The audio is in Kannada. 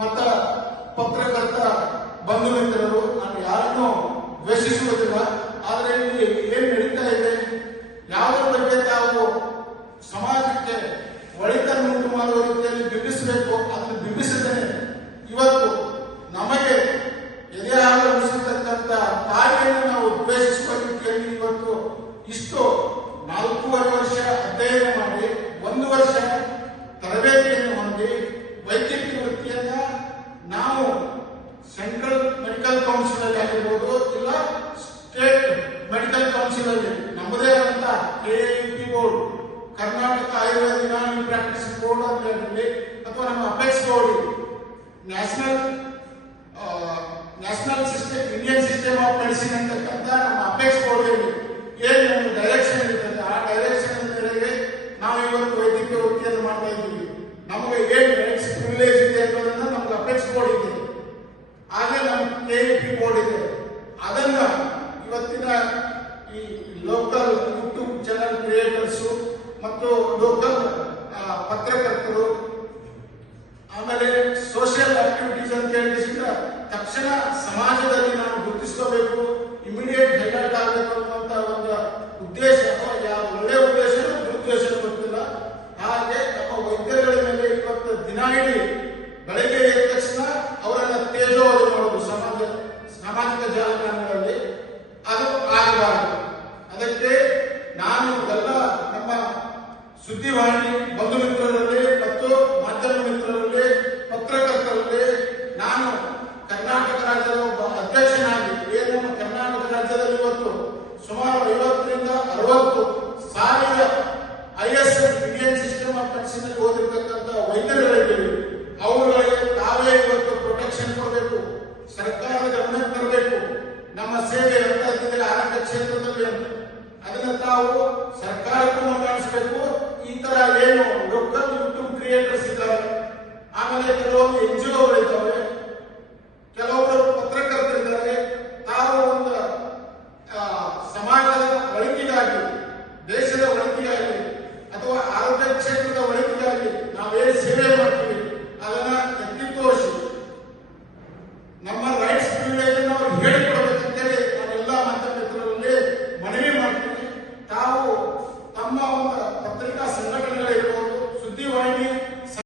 ಮತ್ತ ಪತ್ರಕರ್ತ ಬಂಧು ಮಿತ್ರರು, ನಾನು ಯಾರನ್ನು ದ್ವೇಷಿಸುವುದಿಲ್ಲ. ಆದರೆ ಇಲ್ಲಿ ಏನ್ ನಡೀತಾ ಇದೆ, ಯಾವುದರ ಬಗ್ಗೆ ತಾವು ಸಮಾಜಕ್ಕೆ ಒಳಿತನ್ನು ಉಂಟು ಮಾಡುವ ರೀತಿಯಲ್ಲಿ ಬಿಂಬಿಸಬೇಕು, ಅದನ್ನು ಬಿಂಬಿಸಿದ್ದೇನೆ. ಇವತ್ತು ನಮಗೆ ಎದೆ ಹಾಲು ಅನಿಸಿರ್ತಕ್ಕಂಥ ತಾಯಿಯನ್ನು ನಾವು ದ್ವೇಷಿಸುವ ರೀತಿಯಲ್ಲಿ ಇವತ್ತು ಇಷ್ಟು 4.5 ವರ್ಷ ಅಧ್ಯಯನ ಮಾಡಿ 1 ವರ್ಷ ತರಬೇತಿಯನ್ನು ಹೊಂದಿ ವೈದ್ಯಕೀಯ ವೃತ್ತಿಯನ್ನ ನಾವು ಸೆಂಟ್ರಲ್ ಮೆಡಿಕಲ್ ಕೌನ್ಸಿಲ್ ಅಲ್ಲಿ ಆಗಿರ್ಬೋದು, ಇಲ್ಲ ಸ್ಟೇಟ್ ಮೆಡಿಕಲ್ ಕೌನ್ಸಿಲ್ ಅಲ್ಲಿ ನಮ್ಮದೇ ಆದಂತ KIP board, Karnataka Ayurveda Unani practice board ಅಂತ ಹೇಳಿದ್ವಿ, ಅಥವಾ ನಮ್ಮ apex board, national system, Indian system of medicine ಅಂತಕ್ಕಂಥ ನಮ್ಮ ಅಪೆಕ್ಸ್ ಬೋರ್ಡ್ ಏನು ಒಂದು ಡೈರೆಕ್ಷನ್ ಇರ್ತದೆ, ಆ ಡೈರೆಕ್ಷನ್ ಮೇರೆಗೆ ನಾವು ಇವತ್ತು ವೈದ್ಯಕೀಯ ವೃತ್ತಿಯನ್ನು ಮಾಡ್ತಾ ಇದ್ದೀವಿ. ನಮಗೆ ಏನು ರೈಟ್ಸ್ ಪ್ರಿವಿಲೇಜ್ ಇದೆ ಅನ್ನೋದನ್ನ ನಮ್ಗೆ ಅಪೆಕ್ಸ್ ಬೋರ್ಡ್ ಇದೆ, ಹಾಗೆ ನಮ್ಮ KIP ಬೋರ್ಡ್ ಇದೆ. ಅದನ್ನ ಇವತ್ತಿನ ಈ ಲೋಕಲ್ ಯೂಟ್ಯೂಬ್ ಚಾನಲ್ ಕ್ರಿಯೇಟರ್ಸು ಮತ್ತು ಲೋಕಲ್ ಪತ್ರಕರ್ತರು, ಆಮೇಲೆ ಸೋಷಿಯಲ್ ಆಕ್ಟಿವಿಟೀಸ್ ಅಂತ ಹೇಳಿದ್ರೆ ತಕ್ಷಣ ಸಮಾಜದಲ್ಲಿ ನಾವು ಗುರುತಿಸ್ಕೋಬೇಕು, ಇಮಿಡಿಯೇಟ್ ಹೈಲೈಟ್ ಆಗಬೇಕು ಅನ್ನುವಂತ ಒಂದು ಉದ್ದೇಶ, ಯಾವ ಒಳ್ಳೆಯ ಉದ್ದೇಶ ದುರುದ್ದೇಶ ಗೊತ್ತಿಲ್ಲ. ಹಾಗೆ ನಮ್ಮ ವೈದ್ಯರುಗಳ ಮೇಲೆ ಇವತ್ತು ದಿನ ಇಡೀ ಬೆಳಗ್ಗೆ ಎದ್ದ ತಕ್ಷಣ ಅವರನ್ನ ತೇಜೋವಧೆ ಮಾಡೋದು ಸಾಮಾಜಿಕ ಜಾಲತಾಣಗಳಲ್ಲಿ, ಅದು ಆಗಬಾರದು. ಅದಕ್ಕೆ ನಾನು ಎಲ್ಲ ನಮ್ಮ ಸುದ್ದಿವಾಹಿನಿ ಬಂಧು ಮಿತ್ರರಲ್ಲಿ ಮತ್ತು ಮಾಧ್ಯಮ ಮಿತ್ರರಲ್ಲಿ, ಪತ್ರಕರ್ತರಲ್ಲಿ ನಾನು ಕರ್ನಾಟಕ ರಾಜ್ಯದ ಒಬ್ಬ ಅಧ್ಯಕ್ಷನಾಗಿ, ಏನು ಕರ್ನಾಟಕ ರಾಜ್ಯದಲ್ಲಿ ಇವತ್ತು ಸುಮಾರು 50ರಿಂದ 60,000 ISM Indian system of medicine ಓದಿರ್ತಕ್ಕಂಥ ವೈದ್ಯರುಗಳಿದ್ದೀವಿ. ಅವುಗಳಿಗೆ ತಾವೇ ಇವತ್ತು ಪ್ರೊಟೆಕ್ಷನ್ ಕೊಡಬೇಕು, ಸರ್ಕಾರದ ಗಮನಕ್ಕೆ ತರಬೇಕು. ನಮ್ಮ ಸೇವೆ ಅಂತ ಇದ್ದರೆ ಆರೋಗ್ಯ ಕ್ಷೇತ್ರದಲ್ಲಿ ಅದನ್ನ ತಾವು ಸರ್ಕಾರಕ್ಕೂ ಮನಗಾಣಿಸಬೇಕು. ಈ ತರ ಏನು ಲೋಕಲ್ ಯೂಟ್ಯೂಬ್ ಕ್ರಿಯೇಟರ್ಸ್ ಇದ್ದಾರೆ, ಆಮೇಲೆ ಕೆಲವೊಂದು NGOಗಳಿದ್ದಾವೆ, ಕೆಲವೊಬ್ಬರು ಪತ್ರಕರ್ತರಿದ್ದಾರೆ. ತಾವು ಒಂದು ಸಮಾಜದ ಒಳಿತಿಗಾಗಿ, ದೇಶದ ಒಳಿತಿಗಾಗಿ ಅಥವಾ ಆರೋಗ್ಯ ಕ್ಷೇತ್ರದ ಒಳಿತಿಗಾಗಿ ನಾವೇನು ಸೇವೆ ಮಾಡ್ತೀವಿ ಅದನ್ನ ಎತ್ತಿ ತೋರಿಸಿ ನಮ್ಮ